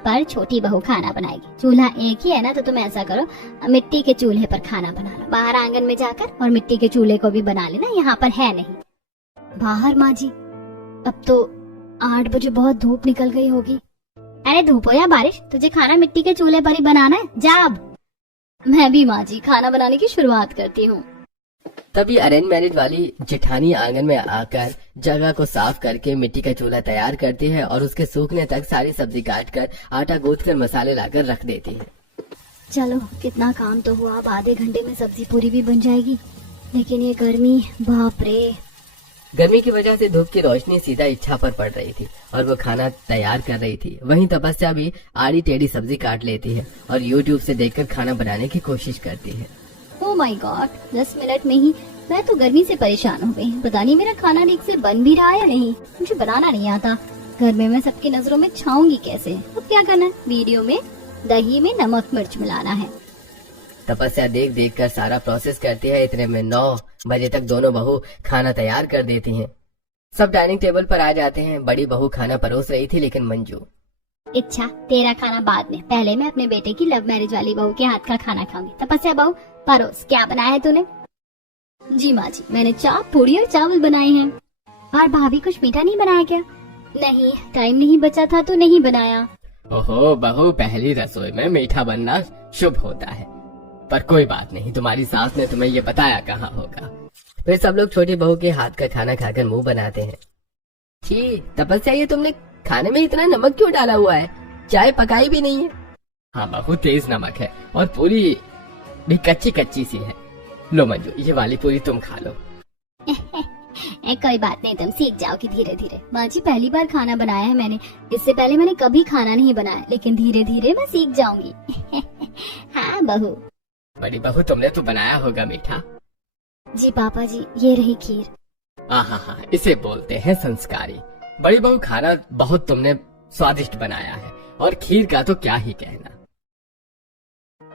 पर छोटी बहू खाना बनाएगी। चूल्हा एक ही है ना, तो तुम ऐसा करो, मिट्टी के चूल्हे पर खाना बना लो, बाहर आंगन में जाकर, और मिट्टी के चूल्हे को भी बना लेना, यहाँ पर है नहीं। बाहर माँ जी, अब तो 8 बजे बहुत धूप निकल गई होगी। अरे धूप हो या बारिश, तुझे खाना मिट्टी के चूल्हे पर ही बनाना है, जा अब। मैं भी माँ जी खाना बनाने की शुरुआत करती हूँ। तभी अरेंज मैरिज वाली जेठानी आंगन में आकर जगह को साफ करके मिट्टी का चूल्हा तैयार करती है और उसके सूखने तक सारी सब्जी काट कर आटा गूंथ कर मसाले लाकर रख देती है। चलो कितना काम तो हुआ, अब आधे घंटे में सब्जी पूरी भी बन जाएगी। लेकिन ये गर्मी, बाप रे। गर्मी की वजह से धूप की रोशनी सीधा इच्छा पर पड़ रही थी और वो खाना तैयार कर रही थी। वहीं तपस्या भी आड़ी टेढ़ी सब्जी काट लेती है और यूट्यूब से देखकर खाना बनाने की कोशिश करती है। ओह माय गॉड, 10 मिनट में ही मैं तो गर्मी से परेशान हो गई। पता नहीं मेरा खाना ठीक से बन भी रहा है या नहीं, मुझे बनाना नहीं आता। घर में मैं सबकी नजरों में छाऊंगी कैसे? अब क्या करना है, वीडियो में दही में नमक मिर्च मिलाना है। तपस्या देख देख कर सारा प्रोसेस करती है। इतने में 9 बजे तक दोनों बहू खाना तैयार कर देती हैं। सब डाइनिंग टेबल पर आ जाते हैं। बड़ी बहू खाना परोस रही थी, लेकिन मंजू, इच्छा तेरा खाना बाद में, पहले मैं अपने बेटे की लव मैरिज वाली बहू के हाथ का खाना खाऊंगी। तपस्या बहू परोस, क्या बनाया है तूने? जी माँ जी, मैंने चाप पूड़ी और चावल बनाए हैं। और भाभी कुछ मीठा नहीं बनाया क्या? नहीं, टाइम नहीं बचा था तो नहीं बनाया। ओहो बहू, पहली रसोई में मीठा बनना शुभ होता है, पर कोई बात नहीं, तुम्हारी सास ने तुम्हें ये बताया कहाँ होगा। फिर सब लोग छोटी बहू के हाथ का खाना खाकर मुंह बनाते हैं। छी तपस्या, ये तुमने खाने में इतना नमक क्यों डाला हुआ है? चाय पकाई भी नहीं है। हाँ बहू, तेज नमक है और पूरी भी कच्ची कच्ची सी है। लो मंजू, ये वाली पूरी तुम खा लो। कोई बात नहीं, तुम सीख जाओगी धीरे धीरे। माँ जी पहली बार खाना बनाया है मैंने, इससे पहले मैंने कभी खाना नहीं बनाया, लेकिन धीरे धीरे मैं सीख जाऊंगी। हाँ बहू। बड़ी बहू, तुमने तो बनाया होगा मीठा। जी पापा जी, ये रही खीर। हाँ, इसे बोलते हैं संस्कारी। बड़ी बहू, खाना बहुत तुमने स्वादिष्ट बनाया है और खीर का तो क्या ही कहना।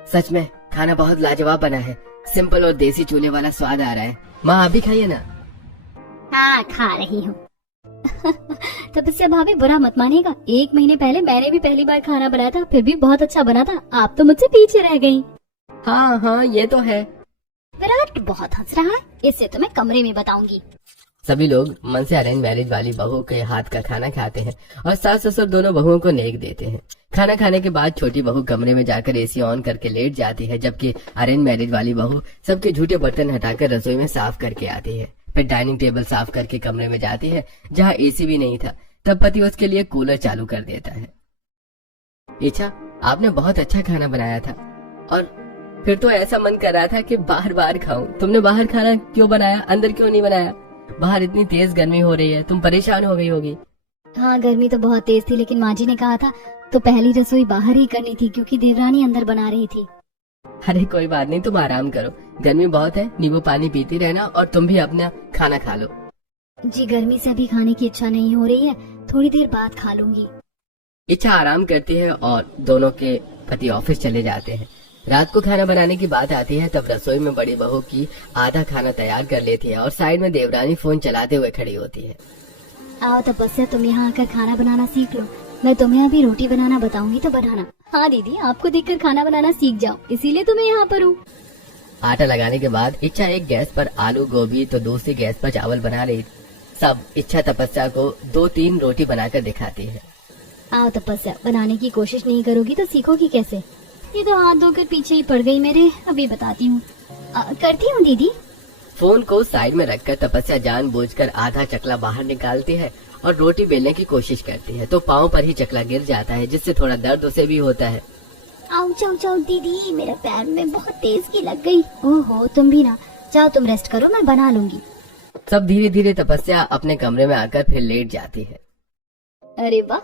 सच में खाना बहुत लाजवाब बना है। सिंपल और देसी चूल्हे वाला स्वाद आ रहा है। माँ आप भी खाइए ना। हाँ खा रही हूँ। तपस्या भाभी बुरा मत मानिएगा, 1 महीने पहले मैंने भी पहली बार खाना बनाया था, फिर भी बहुत अच्छा बना था। आप तो मुझसे पीछे रह गयी। हाँ, ये तो है। विराट बहुत हंस रहा है, इससे तो मैं कमरे में बताऊंगी। सभी लोग मन से अरेंज मैरिज वाली बहू के हाथ का खाना खाते हैं और सास ससुर दोनों बहुओं को नेक देते हैं। खाना खाने के बाद छोटी बहू कमरे में जाकर एसी ऑन करके लेट जाती है, जबकि अरेंज मैरिज वाली बहू सबके झूठे बर्तन हटाकर रसोई में साफ करके आती है। फिर डाइनिंग टेबल साफ करके कमरे में जाती है जहाँ एसी भी नहीं था। तब पति उसके लिए कूलर चालू कर देता है। इच्छा, आपने बहुत अच्छा खाना बनाया था और फिर तो ऐसा मन कर रहा था कि बार बार खाऊं। तुमने बाहर खाना क्यों बनाया, अंदर क्यों नहीं बनाया? बाहर इतनी तेज गर्मी हो रही है, तुम परेशान हो गई होगी। हाँ गर्मी तो बहुत तेज थी, लेकिन माँ जी ने कहा था तो पहली रसोई बाहर ही करनी थी, क्योंकि देवरानी अंदर बना रही थी। अरे कोई बात नहीं, तुम आराम करो, गर्मी बहुत है, नींबू पानी पीती रहना और तुम भी अपना खाना खा लो। जी गर्मी से अभी खाने की इच्छा नहीं हो रही है, थोड़ी देर बाद खा लूंगी। इच्छा आराम करती है और दोनों के पति ऑफिस चले जाते हैं। रात को खाना बनाने की बात आती है, तब रसोई में बड़ी बहू की आधा खाना तैयार कर लेती है और साइड में देवरानी फोन चलाते हुए खड़ी होती है। आओ तपस्या, तुम यहाँ आकर खाना बनाना सीख लो, मैं तुम्हें अभी रोटी बनाना बताऊंगी तो बनाना। हाँ दीदी, आपको देखकर खाना बनाना सीख जाओ, इसीलिए तो मैं यहाँ पर हूँ। आटा लगाने के बाद इच्छा एक गैस पर आलू गोभी तो दूसरी गैस पर चावल बना रही। सब इच्छा तपस्या को 2-3 रोटी बनाकर दिखाती है। आओ तपस्या, बनाने की कोशिश नहीं करोगी तो सीखोगी कैसे? ये तो हाथ धोकर पीछे ही पड़ गई मेरे, अभी बताती हूँ। करती हूँ दीदी। फोन को साइड में रखकर तपस्या जानबूझकर आधा चकला बाहर निकालती है और रोटी बेलने की कोशिश करती है, तो पाँव पर ही चकला गिर जाता है, जिससे थोड़ा दर्द उसे भी होता है। आओ जाओ दीदी, मेरे पैर में बहुत तेज की लग गई। ओहो, तुम भी ना, जाओ तुम रेस्ट करो, मैं बना लूंगी। सब धीरे धीरे तपस्या अपने कमरे में आकर फिर लेट जाती है। अरे वाह,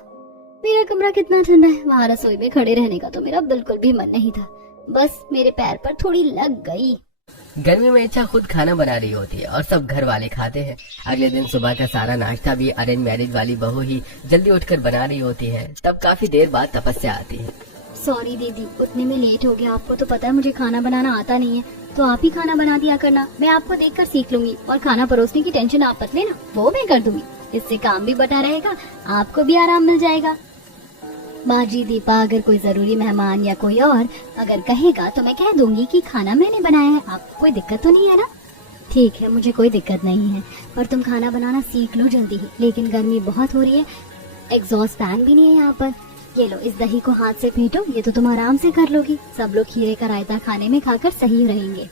मेरा कमरा कितना ठंडा है। वहाँ रसोई में खड़े रहने का तो मेरा बिल्कुल भी मन नहीं था, बस मेरे पैर पर थोड़ी लग गई। गर्मी में इच्छा खुद खाना बना रही होती है और सब घर वाले खाते हैं। अगले दिन सुबह का सारा नाश्ता भी अरेंज मैरिज वाली बहू ही जल्दी उठकर बना रही होती है। तब काफी देर बाद तपस्या आती है। सॉरी दीदी, उठने में लेट हो गया। आपको तो पता है मुझे खाना बनाना आता नहीं है, तो आप ही खाना बना दिया करना, मैं आपको देखकर सीख लूंगी। और खाना परोसने की टेंशन आप मत लेना, वो मैं कर दूंगी। इससे काम भी बटा रहेगा, आपको भी आराम मिल जाएगा। माँ जी दीपा, अगर कोई जरूरी मेहमान या कोई और अगर कहेगा तो मैं कह दूंगी कि खाना मैंने बनाया है। आपको कोई दिक्कत तो नहीं है ना? ठीक है, मुझे कोई दिक्कत नहीं है, पर तुम खाना बनाना सीख लो जल्दी ही। लेकिन गर्मी बहुत हो रही है, एग्जॉस्ट फैन भी नहीं है यहाँ पर। ये लो, इस दही को हाथ से फेंटो, ये तो तुम आराम से कर लोगी। सब लोग खीरे का रायता खाने में खाकर सही रहेंगे।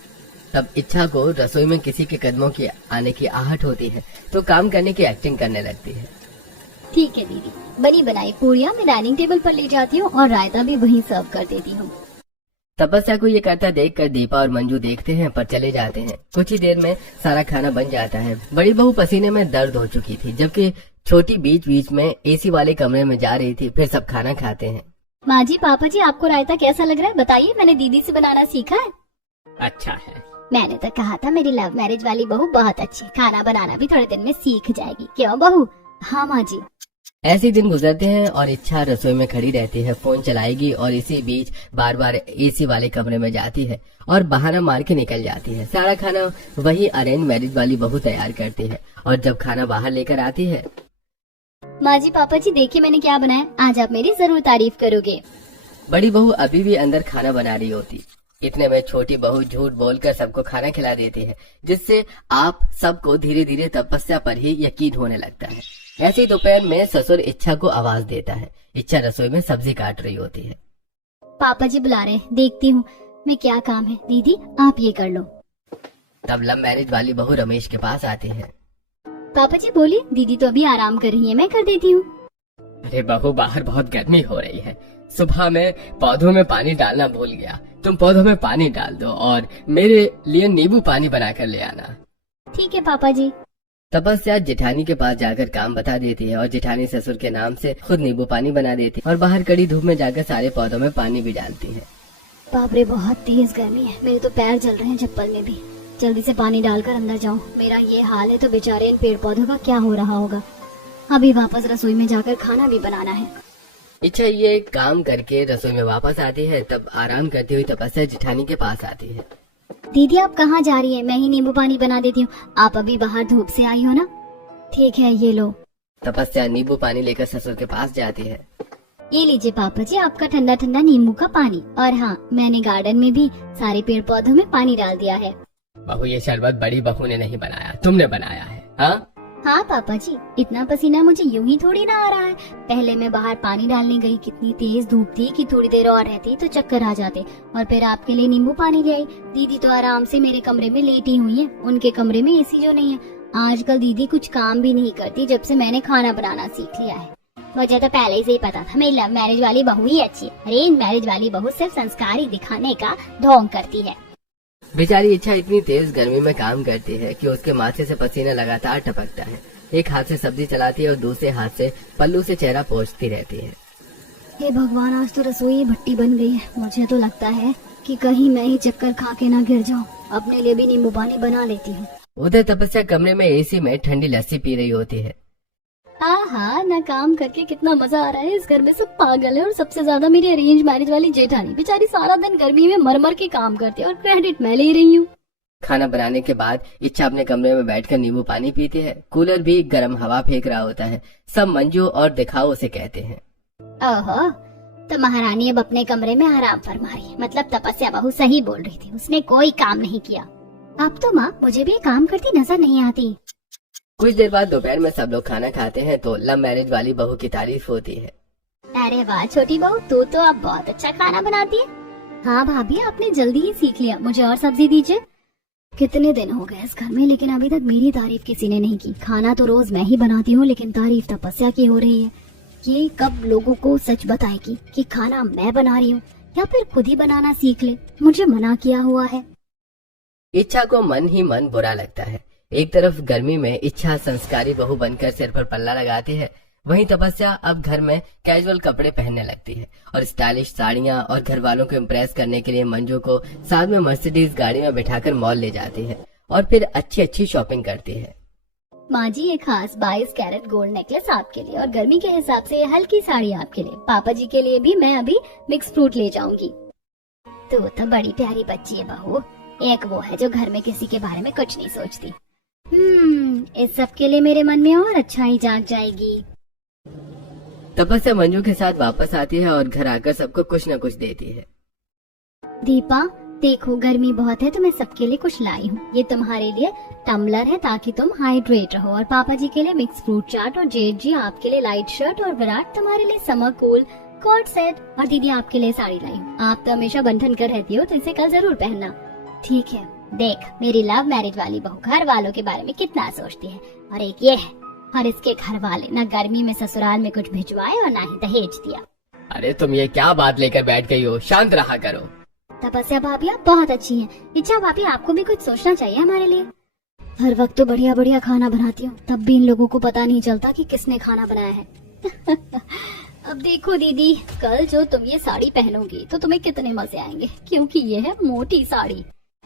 तब इच्छा को रसोई में किसी के कदमों की आने की आहट होती है तो काम करने की एक्टिंग करने लगती है। ठीक है दीदी, बनी बनाई पूरियाँ मैं डाइनिंग टेबल पर ले जाती हूँ और रायता भी वहीं सर्व कर देती हूँ। तपस्या को ये करता देखकर दीपा और मंजू देखते हैं पर चले जाते हैं। कुछ ही देर में सारा खाना बन जाता है। बड़ी बहू पसीने में दर्द हो चुकी थी, जबकि छोटी बीच बीच में एसी वाले कमरे में जा रही थी। फिर सब खाना खाते हैं। माँ जी, पापा जी, आपको रायता कैसा लग रहा है बताइए, मैंने दीदी से बनाना सीखा है। अच्छा है। मैंने तो कहा था मेरी लव मैरिज वाली बहू बहुत अच्छी, खाना बनाना भी थोड़े दिन में सीख जाएगी, क्यों बहू? हाँ माँ जी। ऐसे दिन गुजरते हैं और इच्छा रसोई में खड़ी रहती है, फोन चलाएगी और इसी बीच बार बार एसी वाले कमरे में जाती है और बहाना मार के निकल जाती है। सारा खाना वही अरेंज मैरिज वाली बहू तैयार करती है और जब खाना बाहर लेकर आती है, माँ जी, पापा जी, देखिए मैंने क्या बनाया, आज आप मेरी जरूर तारीफ करोगे। बड़ी बहू अभी भी अंदर खाना बना रही होती। इतने में छोटी बहू झूठ बोलकर सबको खाना खिला देती है, जिससे आप सबको धीरे धीरे तपस्या पर ही यकीन होने लगता है। ऐसे ही दोपहर में ससुर इच्छा को आवाज देता है। इच्छा रसोई में सब्जी काट रही होती है। पापा जी बुला रहे, देखती हूँ मैं क्या काम है। दीदी आप ये कर लो। तब लव मैरिज वाली बहू रमेश के पास आती है। पापा जी बोलिए, दीदी तो अभी आराम कर रही है, मैं कर देती हूँ। अरे बहू, बाहर बहुत गर्मी हो रही है। सुबह में पौधों में पानी डालना भूल गया, तुम पौधों में पानी डाल दो और मेरे लिए नींबू पानी बना कर ले आना। ठीक है पापा जी। तपस्या जेठानी के पास जाकर काम बता देती है और जेठानी ससुर के नाम से खुद नींबू पानी बना देती है और बाहर कड़ी धूप में जाकर सारे पौधों में पानी भी डालती है। बाप रे, बहुत तेज गर्मी है, मेरे तो पैर जल रहे हैं चप्पल में भी। जल्दी से पानी डालकर अंदर जाऊं, मेरा ये हाल है तो बेचारे इन पेड़ पौधों का क्या हो रहा होगा। अभी वापस रसोई में जाकर खाना भी बनाना है। इच्छा ये काम करके रसोई में वापस आती है। तब आराम करती हुई तपस्या जेठानी के पास आती है। दीदी आप कहाँ जा रही है? मैं ही नींबू पानी बना देती हूँ, आप अभी बाहर धूप से आई हो ना। ठीक है, ये लो। तपस्या नींबू पानी लेकर ससुर के पास जाती है। ये लीजिए पापा जी, आपका ठंडा ठंडा नींबू का पानी। और हाँ, मैंने गार्डन में भी सारे पेड़ पौधों में पानी डाल दिया है। बहू, ये शरबत बड़ी बहू ने नहीं बनाया, तुमने बनाया है। हाँ हाँ पापा जी, इतना पसीना मुझे यूं ही थोड़ी ना आ रहा है। पहले मैं बाहर पानी डालने गई, कितनी तेज धूप थी कि थोड़ी देर और रहती तो चक्कर आ जाते, और फिर आपके लिए नींबू पानी ले आई। दीदी तो आराम से मेरे कमरे में लेटी हुई है, उनके कमरे में एसी जो नहीं है। आजकल दीदी कुछ काम भी नहीं करती जब से मैंने खाना बनाना सीख लिया है। मुझे तो पहले से ही पता था मेरी लव मैरिज वाली बहू ही अच्छी है, अरेंज मैरिज वाली बहू सिर्फ संस्कारी दिखाने का ढोंग करती है। बेचारी इच्छा इतनी तेज गर्मी में काम करती है कि उसके माथे से पसीना लगातार टपकता है। एक हाथ से सब्जी चलाती है और दूसरे हाथ से पल्लू से चेहरा पोंछती रहती है। हे भगवान, आज तो रसोई भट्टी बन गई है। मुझे तो लगता है कि कहीं मैं ही चक्कर खा के ना गिर जाऊं। अपने लिए भी नींबू पानी बना लेती हूँ। उधर तपस्या कमरे में एसी में ठंडी लस्सी पी रही होती है। आहा, ना काम करके कितना मजा आ रहा है। इस घर में सब पागल है और सबसे ज्यादा मेरी अरेंज मैरिज वाली जेठानी, बेचारी सारा दिन गर्मी में मर मर के काम करती है और क्रेडिट मैं ले रही हूँ। खाना बनाने के बाद इच्छा अपने कमरे में बैठकर नींबू पानी पीती है। कूलर भी गर्म हवा फेंक रहा होता है। सब मंजू और दिखाओ उसे कहते हैं। ओहो, तो महारानी अब अपने कमरे में आराम फरमा रही है। मतलब तपस्या बहू सही बोल रही थी, उसने कोई काम नहीं किया। अब तो माँ मुझे भी काम करती नजर नहीं आती। कुछ देर बाद दोपहर में सब लोग खाना खाते हैं तो लव मैरिज वाली बहू की तारीफ होती है। अरे वाह छोटी बहू, तू तो अब बहुत अच्छा खाना बनाती है। हाँ भाभी, आपने जल्दी ही सीख लिया। मुझे और सब्जी दीजिए। कितने दिन हो गए इस घर में, लेकिन अभी तक मेरी तारीफ किसी ने नहीं की। खाना तो रोज मैं ही बनाती हूँ, लेकिन तारीफ तपस्या की हो रही है। ये कब लोगों को सच बताएगी कि खाना मैं बना रही हूँ, या फिर खुद ही बनाना सीख ले। मुझे मना किया हुआ है। इच्छा को मन ही मन बुरा लगता है। एक तरफ गर्मी में इच्छा संस्कारी बहू बनकर सिर पर पल्ला लगाती है, वहीं तपस्या अब घर में कैजुअल कपड़े पहनने लगती है और स्टाइलिश साड़ियाँ और घर वालों को इम्प्रेस करने के लिए मंजू को साथ में मर्सिडीज गाड़ी में बिठाकर मॉल ले जाती है और फिर अच्छी अच्छी शॉपिंग करती है। माँ जी, ये खास 22 कैरेट गोल्ड नेकलेस आपके लिए और गर्मी के हिसाब से ये हल्की साड़ी आपके लिए। पापा जी के लिए भी मैं अभी मिक्स फ्रूट ले जाऊंगी। तो बड़ी प्यारी बच्ची है बहू। एक वो है जो घर में किसी के बारे में कुछ नहीं सोचती। इस सब के लिए मेरे मन में और अच्छाई जाग जाएगी। तपस्या मंजू के साथ वापस आती है और घर आकर सबको कुछ न कुछ देती है। दीपा देखो गर्मी बहुत है तो मैं सबके लिए कुछ लाई हूँ। ये तुम्हारे लिए टम्बलर है ताकि तुम हाइड्रेट रहो, और पापा जी के लिए मिक्स फ्रूट चाट, और जेठ जी आपके लिए लाइट शर्ट, और विराट तुम्हारे लिए समर कूल कोट सेट, और दीदी आपके लिए साड़ी लाई हूँ। आप तो हमेशा बंधन कर रहती हो तो इसे कल जरूर पहनना। ठीक है। देख मेरी लव मैरिज वाली बहू घर वालों के बारे में कितना सोचती है, और एक ये है, और इसके घर वाले न गर्मी में ससुराल में कुछ भिजवाए और ना ही दहेज दिया। अरे तुम ये क्या बात लेकर बैठ गई हो, शांत रहा करो। तपस्या भाभी आप बहुत अच्छी हैं। इच्छा भाभी आपको भी कुछ सोचना चाहिए हमारे लिए। हर वक्त तो बढ़िया बढ़िया खाना बनाती हूँ, तब भी इन लोगों को पता नहीं चलता कि किसने खाना बनाया है। अब देखो दीदी, कल जो तुम ये साड़ी पहनोगी तो तुम्हें कितने मजे आएंगे, क्योंकि ये है मोटी साड़ी।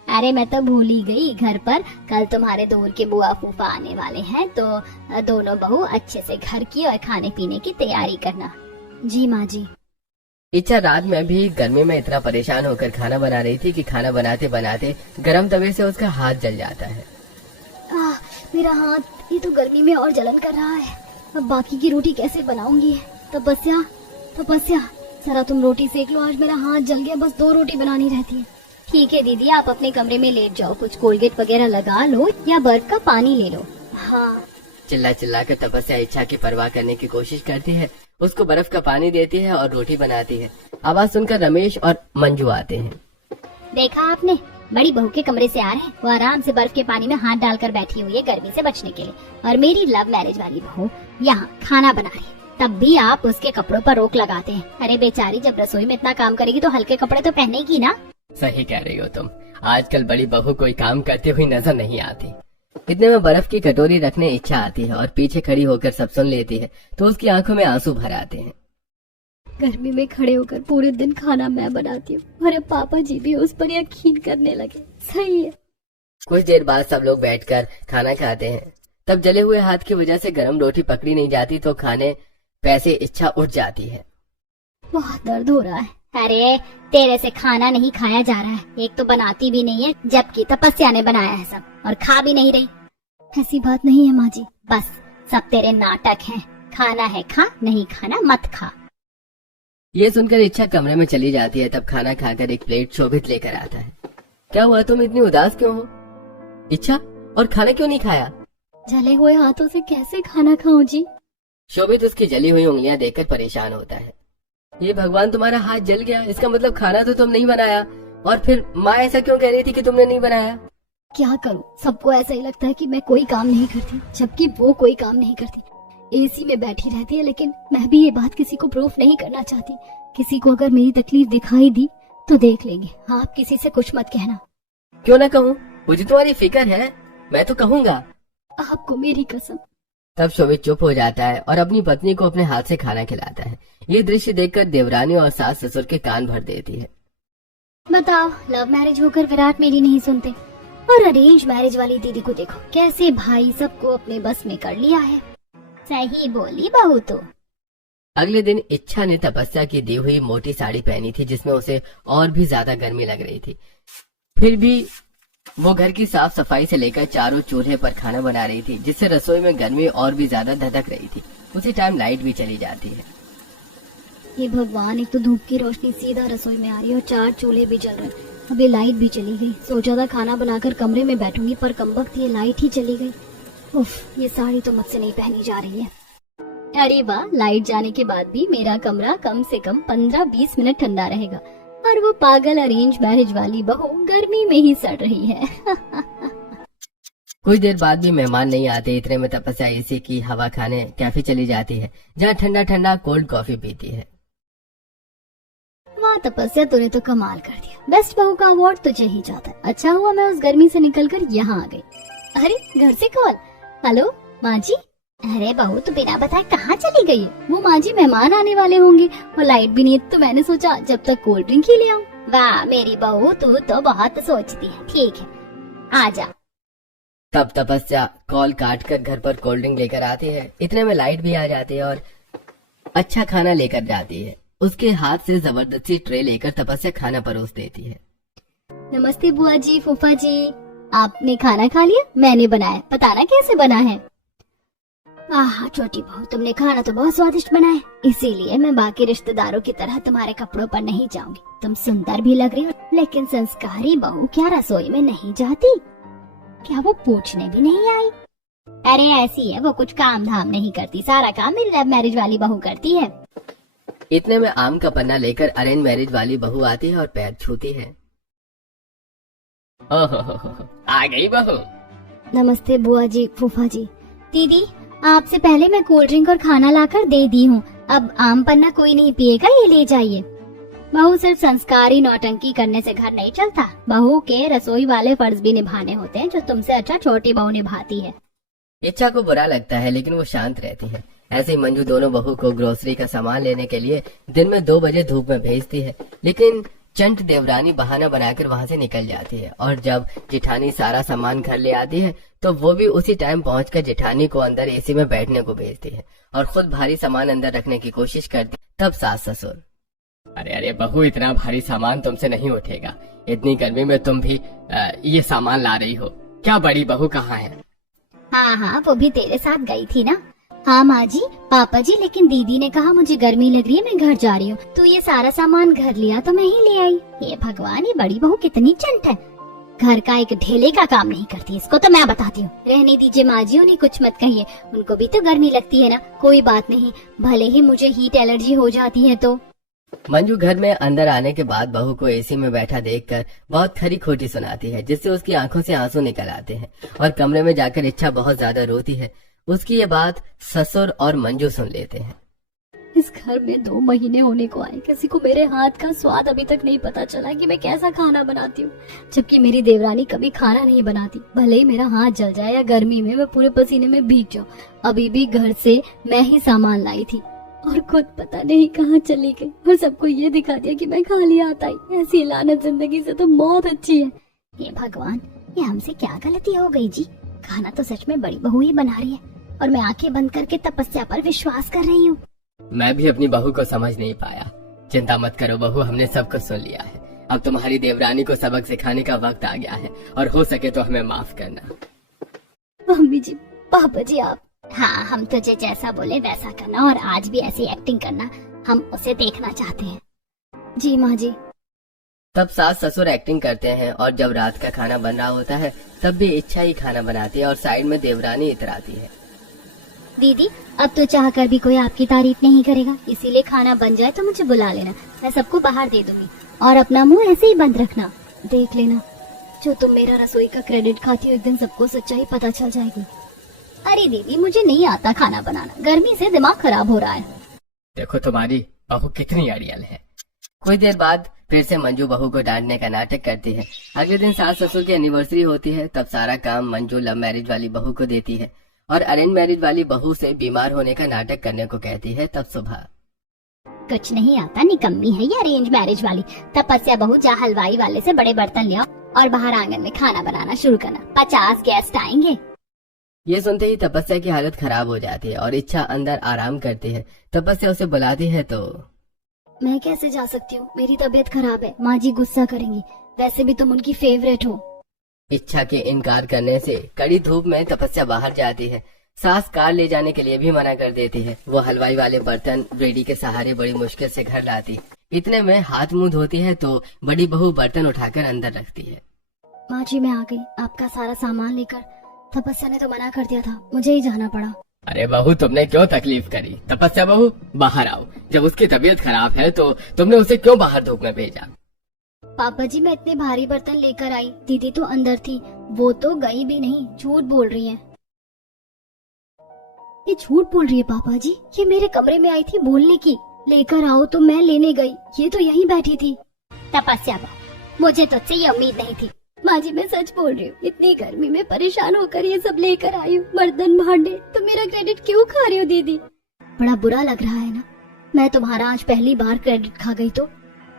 अरे मैं तो भूल ही गई, घर पर कल तुम्हारे दूर के बुआ फूफा आने वाले हैं, तो दोनों बहू अच्छे से घर की और खाने पीने की तैयारी करना। जी माँ जी। इच्छा रात में भी गर्मी में इतना परेशान होकर खाना बना रही थी कि खाना बनाते बनाते गरम तवे से उसका हाथ जल जाता है। मेरा हाथ, ये तो गर्मी में और जलन कर रहा है। अब बाकी की रोटी कैसे बनाऊंगी? तपस्या जरा तुम रोटी सेक लो, आज मेरा हाथ जल गया, बस 2 रोटी बनानी रहती है। ठीक है दीदी, आप अपने कमरे में लेट जाओ, कुछ कोलगेट वगैरह लगा लो या बर्फ का पानी ले लो। हाँ। चिल्ला कर तपस्या इच्छा की परवाह करने की कोशिश करती है, उसको बर्फ का पानी देती है और रोटी बनाती है। आवाज सुनकर रमेश और मंजू आते हैं। देखा आपने, बड़ी बहू के कमरे से आ रहे हैं, वो आराम से बर्फ के पानी में हाथ डालकर बैठी हुई है गर्मी से बचने के लिए, और मेरी लव मैरिज वाली बहू यहाँ खाना बना रही है, तब भी आप उसके कपड़ों पर रोक लगाते हैं। अरे बेचारी, जब रसोई में इतना काम करेगी तो हल्के कपड़े तो पहनेगी ना। सही कह रही हो तुम, आजकल बड़ी बहू कोई काम करते हुए नजर नहीं आती। इतने में बर्फ की कटोरी रखने इच्छा आती है और पीछे खड़ी होकर सब सुन लेती है, तो उसकी आंखों में आंसू भर आते हैं। गर्मी में खड़े होकर पूरे दिन खाना मैं बनाती हूँ, और अब पापा जी भी उस पर यकीन करने लगे। सही है। कुछ देर बाद सब लोग बैठकर खाना खाते हैं। तब जले हुए हाथ की वजह से गर्म रोटी पकड़ी नहीं जाती तो खाने पैसे इच्छा उठ जाती है। बहुत दर्द हो रहा है। अरे तेरे से खाना नहीं खाया जा रहा है, एक तो बनाती भी नहीं है, जबकि तपस्या ने बनाया है सब, और खा भी नहीं रही। ऐसी बात नहीं है माँ जी, बस सब तेरे नाटक हैं। खाना है खा, नहीं खाना मत खा। ये सुनकर इच्छा कमरे में चली जाती है। तब खाना खाकर एक प्लेट शोभित लेकर आता है। क्या हुआ, तुम इतनी उदास क्यों हो इच्छा, और खाना क्यों नहीं खाया? जले हुए हाथों से कैसे खाना खाऊं जी? शोभित उसकी जली हुई उंगलियां देखकर परेशान होता है। ये भगवान, तुम्हारा हाथ जल गया, इसका मतलब खाना तो तुम नहीं बनाया, और फिर माँ ऐसा क्यों कह रही थी कि तुमने नहीं बनाया? क्या करूं, सबको ऐसा ही लगता है कि मैं कोई काम नहीं करती, जबकि वो कोई काम नहीं करती। एसी में बैठी रहती है, लेकिन मैं भी ये बात किसी को प्रूफ नहीं करना चाहती। किसी को अगर मेरी तकलीफ दिखाई दी तो देख लेंगे। आप किसी से कुछ मत कहना। क्यों ना कहूँ, मुझे तुम्हारी फिक्र है, मैं तो कहूँगा। आपको मेरी कसम। तब शोभित चुप हो जाता है और अपनी पत्नी को अपने हाथ से खाना खिलाता है। ये दृश्य देखकर देवरानी और सास ससुर के कान भर देती है। बताओ, लव मैरिज होकर विराट मेरी नहीं सुनते, और अरेंज मैरिज वाली दीदी को देखो कैसे भाई सबको अपने बस में कर लिया है। सही बोली बहू तो। अगले दिन इच्छा ने तपस्या की दी हुई मोटी साड़ी पहनी थी, जिसमें उसे और भी ज्यादा गर्मी लग रही थी। फिर भी वो घर की साफ सफाई से लेकर चारों चूल्हे पर खाना बना रही थी, जिससे रसोई में गर्मी और भी ज्यादा धधक रही थी। उसी टाइम लाइट भी चली जाती है। ये भगवान, एक तो धूप की रोशनी सीधा रसोई में आ रही है और 4 चूल्हे भी जल रहे हैं। अभी लाइट भी चली गई। सोचा था खाना बनाकर कमरे में बैठूंगी, पर कमबख्त ये लाइट ही चली गई। उफ, ये साड़ी तो मुझसे नहीं पहनी जा रही है। अरे वाह, लाइट जाने के बाद भी मेरा कमरा कम से कम 15-20 मिनट ठंडा रहेगा, और वो पागल अरेंज मैरिज वाली बहू गर्मी में ही सड़ रही है। कुछ देर बाद भी मेहमान नहीं आते। इतने में तपस्या एसी की हवा खाने कैफे चली जाती है, जहाँ ठंडा ठंडा कोल्ड कॉफी पीती है। वाह तपस्या, तूने तो कमाल कर दिया। बेस्ट बहू का अवार्ड तुझे ही जाता है। अच्छा हुआ मैं उस गर्मी से निकलकर यहाँ आ गई। अरे घर से कॉल। हेलो माँ जी। अरे बहू, तू बिना बताए कहाँ चली गई? वो माँ जी मेहमान आने वाले होंगे और लाइट भी नहीं, तो मैंने सोचा जब तक कोल्ड ड्रिंक ही ले आऊं। वाह मेरी बहू, तू तो बहुत सोचती है। ठीक है, आजा। तब तपस्या कॉल काट कर घर पर कोल्ड ड्रिंक लेकर आती है। इतने में लाइट भी आ जाती है और अच्छा खाना लेकर जाती है। उसके हाथ से जबरदस्ती ट्रे लेकर तपस्या खाना परोस देती है। नमस्ते बुआ जी, फूफा जी, आपने खाना खा लिया? मैंने बनाया, बताना कैसे बना है। आह छोटी बहू, तुमने खाना तो बहुत स्वादिष्ट बनाया, इसीलिए मैं बाकी रिश्तेदारों की तरह तुम्हारे कपड़ों पर नहीं जाऊंगी। तुम सुंदर भी लग रही हो, लेकिन संस्कारी बहू क्या रसोई में नहीं जाती? क्या वो पूछने भी नहीं आई? अरे ऐसी है, वो कुछ काम धाम नहीं करती, सारा काम मेरी लव मैरिज वाली बहू करती है। इतने में आम का पन्ना लेकर अरेंज मैरिज वाली बहू आती है और पैर छूती है। ओहो, आ गई बहू। नमस्ते बुआ जी, फूफा जी। दीदी, आपसे पहले मैं कोल्ड ड्रिंक और खाना लाकर दे दी हूँ, अब आम पन्ना कोई नहीं पिएगा, ये ले जाइए। बहू, सिर्फ संस्कारी नौटंकी करने से घर नहीं चलता, बहू के रसोई वाले फर्ज भी निभाने होते हैं, जो तुमसे अच्छा छोटी बहू निभाती है। इच्छा को बुरा लगता है, लेकिन वो शांत रहती है। ऐसे ही मंजू दोनों बहू को ग्रोसरी का सामान लेने के लिए दिन में 2 बजे धूप में भेजती है, लेकिन चंट देवरानी बहाना बनाकर वहाँ से निकल जाती है। और जब जेठानी सारा सामान घर ले आती है तो वो भी उसी टाइम पहुंचकर जेठानी को अंदर एसी में बैठने को भेजती है और खुद भारी सामान अंदर रखने की कोशिश करती। तब सास ससुर, अरे बहू, इतना भारी सामान तुमसे नहीं उठेगा, इतनी गर्मी में तुम भी ये सामान ला रही हो, क्या बड़ी बहू कहाँ है? हाँ, वो भी तेरे साथ गई थी ना। हाँ माँ जी, पापा जी, लेकिन दीदी ने कहा मुझे गर्मी लग रही है, मैं घर जा रही हूँ, तो ये सारा सामान घर लिया तो मैं ही ले आई। ये भगवान, ये बड़ी बहू कितनी चंट है, घर का एक ढेले का काम नहीं करती, इसको तो मैं बताती हूँ। रहने दीजिए माँ जी, उन्हें कुछ मत कहिए, उनको भी तो गर्मी लगती है ना। कोई बात नहीं, भले ही मुझे हीट एलर्जी हो जाती है तो। मंजू घर में अंदर आने के बाद बहू को एसी में बैठा देखकर बहुत खरी खोटी सुनाती है, जिससे उसकी आंखों से आंसू निकल आते हैं और कमरे में जाकर इच्छा बहुत ज्यादा रोती है। उसकी ये बात ससुर और मंजू सुन लेते हैं। इस घर में 2 महीने होने को आए, किसी को मेरे हाथ का स्वाद अभी तक नहीं पता चला कि मैं कैसा खाना बनाती हूँ, जबकि मेरी देवरानी कभी खाना नहीं बनाती। भले ही मेरा हाथ जल जाए या गर्मी में मैं पूरे पसीने में भीग जाऊँ, अभी भी घर से मैं ही सामान लाई थी और खुद पता नहीं कहाँ चली गई और सबको ये दिखा दिया कि मैं खाली हाथ आई। ऐसी लानत जिंदगी से तो मौत अच्छी है। ये भगवान, ये हमसे क्या गलती हो गई जी? खाना तो सच में बड़ी बहू ही बना रही है और मैं आंखें बंद करके तपस्या पर विश्वास कर रही हूँ। मैं भी अपनी बहू को समझ नहीं पाया। चिंता मत करो बहू, हमने सब कुछ सुन लिया है। अब तुम्हारी देवरानी को सबक सिखाने का वक्त आ गया है और हो सके तो हमें माफ करना। मम्मी जी, पापा जी, आप। हाँ, हम तुझे जैसा बोले वैसा करना और आज भी ऐसी एक्टिंग करना, हम उसे देखना चाहते हैं। जी माँ जी। तब सास ससुर एक्टिंग करते हैं और जब रात का खाना बन रहा होता है तब भी इच्छा ही खाना बनाती है और साइड में देवरानी इतराती है। दीदी, अब तो चाह कर भी कोई आपकी तारीफ नहीं करेगा, इसीलिए खाना बन जाए तो मुझे बुला लेना, मैं सबको बाहर दे दूंगी और अपना मुंह ऐसे ही बंद रखना। देख लेना, जो तुम मेरा रसोई का क्रेडिट खाती हो, एक दिन सबको सच्चाई पता चल जाएगी। अरे दीदी, मुझे नहीं आता खाना बनाना, गर्मी से दिमाग खराब हो रहा है। देखो तुम्हारी बहू कितनी अड़ियल है। कुछ देर बाद फिर से मंजू बहू को डांटने का नाटक करती है। अगले दिन सास ससुर की एनिवर्सरी होती है, तब सारा काम मंजू लव मैरिज वाली बहू को देती है और अरेंज मैरिज वाली बहू से बीमार होने का नाटक करने को कहती है। तब सुबह, कुछ नहीं आता, निकम्मी है ये अरेंज मैरिज वाली। तपस्या बहू, जा हलवाई वाले से बड़े बर्तन ले आओ और बाहर आंगन में खाना बनाना शुरू करना, 50 गेस्ट आएंगे। ये सुनते ही तपस्या की हालत खराब हो जाती है और इच्छा अंदर आराम करती है। तपस्या उसे बुलाती है तो, मैं कैसे जा सकती हूँ, मेरी तबीयत खराब है, माँ जी गुस्सा करेंगी, वैसे भी तुम उनकी फेवरेट हो। इच्छा के इनकार करने से कड़ी धूप में तपस्या बाहर जाती है। सास कार ले जाने के लिए भी मना कर देती है। वो हलवाई वाले बर्तन रेडी के सहारे बड़ी मुश्किल से घर लाती। इतने में हाथ मुंह धोती है तो बड़ी बहू बर्तन उठाकर अंदर रखती है। माँ जी, मैं आ गई, आपका सारा सामान लेकर। तपस्या ने तो मना कर दिया था, मुझे ही जाना पड़ा। अरे बहू, तुमने क्यों तकलीफ करी? तपस्या बहू, बाहर आओ। जब उसकी तबीयत खराब है तो तुमने उसे क्यों बाहर धूप में भेजा? पापा जी, मैं इतने भारी बर्तन लेकर आई, दीदी तो अंदर थी, वो तो गई भी नहीं, झूठ बोल रही है। ये झूठ बोल रही है पापा जी, ये मेरे कमरे में आई थी बोलने की, लेकर आओ तो मैं लेने गई, ये तो यहीं बैठी थी। तपस्या बहू, मुझे तुझसे ये उम्मीद नहीं थी। माँ जी, मैं सच बोल रही हूँ, इतनी गर्मी में परेशान होकर ये सब लेकर आई हूँ, बर्तन भांडे, तो मेरा क्रेडिट क्यों खा रही हो दीदी? बड़ा बुरा लग रहा है ना, मैं तुम्हारा आज पहली बार क्रेडिट खा गई तो,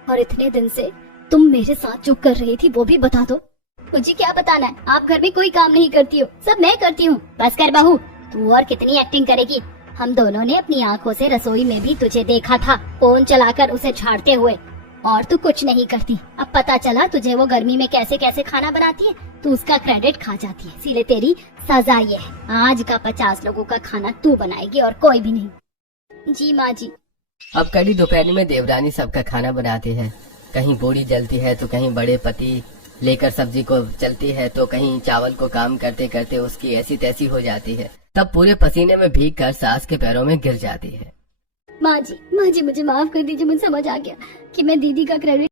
और इतने दिन से तुम मेरे साथ जो कर रही थी वो भी बता दो। मुझे क्या बताना है, आप घर में कोई काम नहीं करती हो, सब मैं करती हूँ। बस कर बहू, तू और कितनी एक्टिंग करेगी? हम दोनों ने अपनी आंखों से रसोई में भी तुझे देखा था, फोन चलाकर उसे झाड़ते हुए, और तू कुछ नहीं करती। अब पता चला तुझे वो गर्मी में कैसे कैसे खाना बनाती है, तू उसका क्रेडिट खा जाती है, इसीलिए तेरी सजा ये है। आज का 50 लोगों का खाना तू बनाएगी और कोई भी नहीं। जी माँ जी। अब कड़ी दोपहर में देवरानी सबका खाना बनाती है। कहीं बोरी जलती है तो कहीं बड़े पति लेकर सब्जी को चलती है, तो कहीं चावल को काम करते करते उसकी ऐसी तैसी हो जाती है। तब पूरे पसीने में भीग कर सास के पैरों में गिर जाती है। माँ जी मुझे माफ कर दीजिए, मुझे समझ आ गया कि मैं दीदी का क्रेडिट